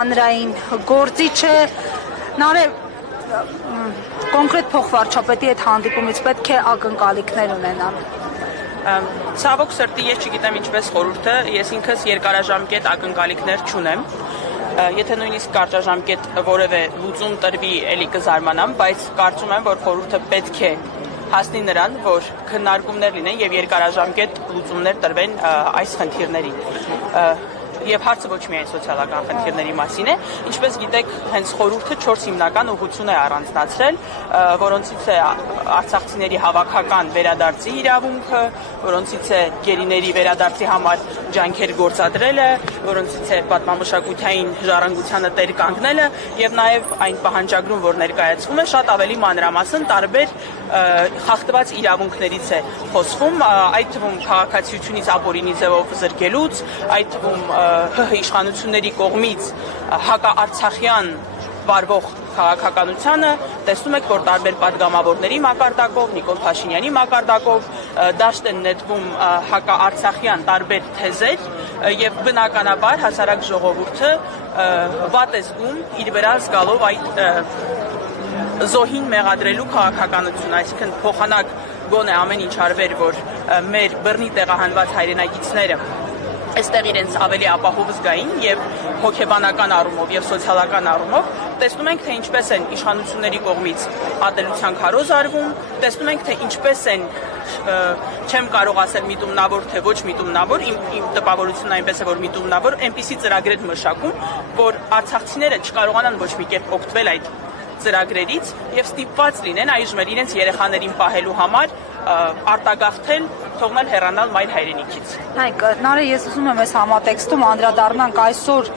Հանրային գործիչը նարե կոնկրետ փոխվարչապետի հետ հանդիպումից պետք է ակնկալիքներ ունենան։ Ցավոք սրտի ես չգիտեմ ինչպես խորհուրդը, ես ինքս երկարաժամկետ ակնկալիքներ չունեմ։ Եթե նույնիսկ կարճաժամկետ որևէ լուծում տրվի, էլի կզարմանամ, բայց կարծում եմ, որ խորհուրդը պետք է հասնի նրան, որ քննարկումներ լինեն եւ երկարաժամկետ լուծումներ տրվեն այս խնդիրներին։ Եվ հարցը ոչ միայն սոցիալական խնդիրների մասին է, ինչպես գիտեք, հենց խորհուրդը 4 հիմնական ուղղություն է առանձնացրել, որոնցից է արցախցիների հավաքական վերադարձի իրավունքը, որոնցից է գերիների վերադարձի համար ջանքեր գործադրելը, որոնցից է պատմամշակութային ժառանգությանը տեր կանգնելը եւ նաեւ այն պահանջագրում, որ ներկայացվում է, շատ ավելի մանրամասն տարբեր խախտված իրավունքներից է խոսվում, այդ թվում քաղաքացիությունից ապօրինի ձևով զրկելուց, այդ թվում իշխանությունների կողմից հակաարցախյան վարվող քաղաքականությանը, տեսնում եք, որ տարբեր պատգամավորների մակարդակով, Նիկոլ Փաշինյանի մակարդակով դաշտ են նետվում հակաարցախյան տարբեր թեզեր եւ բնականաբար հասարակ ժողովուրդը վատ է զգում իր վրա զգալով այդ զոհին մեղադրելու քաղաքականություն, այսինքն փոխանակ գոնե ամեն ինչ արվեր, որ մեր բռնի տեղահանված հայրենագիցները այստեղ իրենց ավելի ապահով զգային եւ հոգեբանական առումով եւ սոցիալական առումով տեսնում ենք թե ինչպես են իշխանությունների կողմից ատելության քարոզ արվում, տեսնում ենք թե ինչպես են չեմ կարող ասել միտումնավոր թե ոչ միտումնավոր, իմ տպավորությունն այնպես է որ միտումնավոր, այնպիսի ծրագրեր մշակում, որ արցախցիները չկարողանան ոչ մի կերպ օգտվել այդ ծրագրերից եւ ստիպված լինեն այժմ իրենց երեխաներին պահելու համար արտագաղթել, թողնել հեռանալ մայր հայրենիքից։ Հայկ, Նարե, ես ուզում եմ այս համատեքստում անդրադառնանք այսօր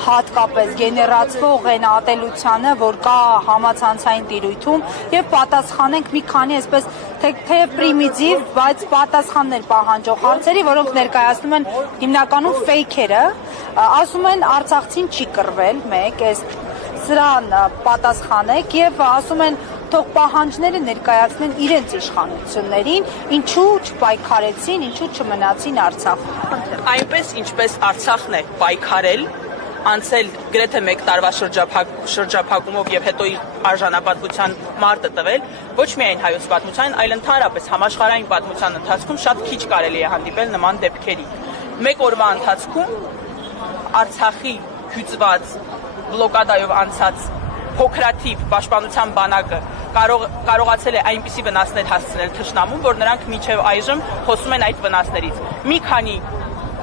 հատկապես գեներացվող այն ատելությանը, որ կա համացանցային տիրույթում եւ պատասխանենք մի քանի այսպես թե պրիմիտիվ, բայց պատասխաններ պահանջող հարցերի, որոնք ներկայացնում են հիմնականում ֆեյքերը, ասում են արցախցին չի կռվել, մեկ, այս սրան պատասխանեք եւ ասում են թող պահանջները ներկայացնեն իրենց իշխանություններին, ինչու չպայքարեցին, ինչու չմնացին Արցախում։ Այնպես ինչպես Արցախն է պայքարել, անցել գրեթե 1 տարվա շրջափակումով եւ հետո իր արժանապատվության մարտը տվել, ոչ միայն հայոց պատմության, այլ ընդհանրապես համաշխարհային պատմության ընթացքում շատ քիչ կարելի է հանդիպել նման դեպքերի։ 1 օրվա ընթացքում Արցախի հյուծված բլոկադայով անցած փոքրաթիվ պաշտպանության բանակը կարողացել է այնպիսի վնասներ հասցնել թշնամուն, որ նրանք մինչև այժմ խոսում են այդ վնասներից։ Մի քանի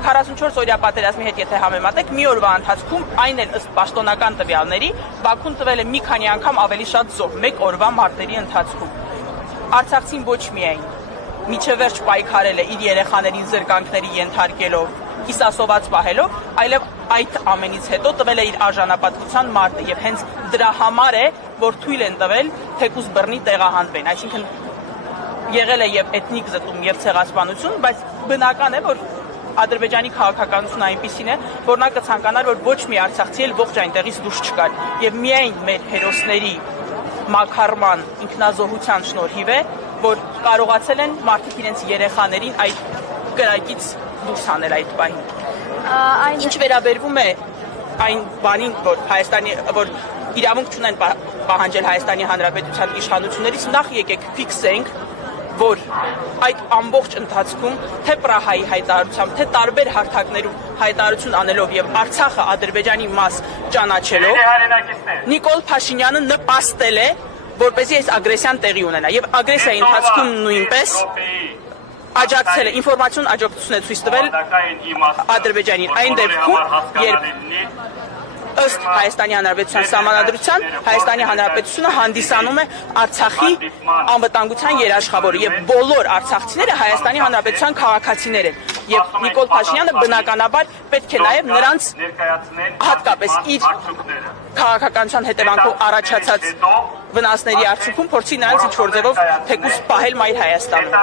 44 օրյա պատերազմի հետ եթե համեմատեք, մի օրվա ընթացքում այն էլ ըստ պաշտոնական տվյալների Բաքուն տվել է մի քանի անգամ ավելի շատ զոհ 1 օրվա մարտերի ընթացքում։ Արցախցին ոչ միայն մինչև վերջ պայքարել է իր երեխաներին զրկանքների ենթարկելով, կիսասոված պահելով, այլև այդ ամենից հետո տվել է իր արժանապատվության մարտը եւ հենց դրա համար է, որ թույլ են տվել թեկուզ բռնի տեղահանվեն, այսինքն եղել է եւ էթնիկ զտում եւ ցեղասպանություն, բայց բնական է, որ Ադրբեջանի քաղաքականությունը այնպիսին է, որ նա կցանկանար, որ ոչ մի արցախցի էլ ողջ այնտեղից դուրս չգար եւ միայն մեր հերոսների մաքարման ինքնազոհության շնորհիվ է, որ կարողացել են մարդիկ իրենց երեխաներին այդ կրակից դուրս հանել այդ պահին։ Ինչ վերաբերվում է այն բանին, որ իրավունք չունեն պահանջել Հայաստանի Հանրապետության իշխանություններից, նախ եկեք ֆիքսենք, որ այդ ամբողջ ընթացքում թե Պրահայի հայտարարությամբ, թե տարբեր հարթակներում հայտարարություն անելով եւ Արցախը Ադրբեջանի մաս ճանաչելով, Նիկոլ Փաշինյանը նպաստել է, որպեսզի այս ագրեսիան տեղի ունենա եւ ագրեսիայի ընթացքում նույնպես աջակցել է, ինֆորմացիոն աջակցություն է ցույց տվել Ադրբեջանին այն դեպքում, երբ ըստ Հայաստանի Հանրապետության սահմանադրության Հայաստանի Հանրապետությունը հանդիսանում է Արցախի անվտանգության երաշխավորը եւ բոլոր արցախցիները Հայաստանի Հանրապետության քաղաքացիներ են եւ Նիկոլ Փաշինյանը բնականաբար պետք է նաեւ նրանց հատկապես իր քաղաքականության հետևանքով առաջացած վնասների արդյունքում փորձի նրանց ինչ-որ ձևով թեկուզ պահել մայր Հայաստանում։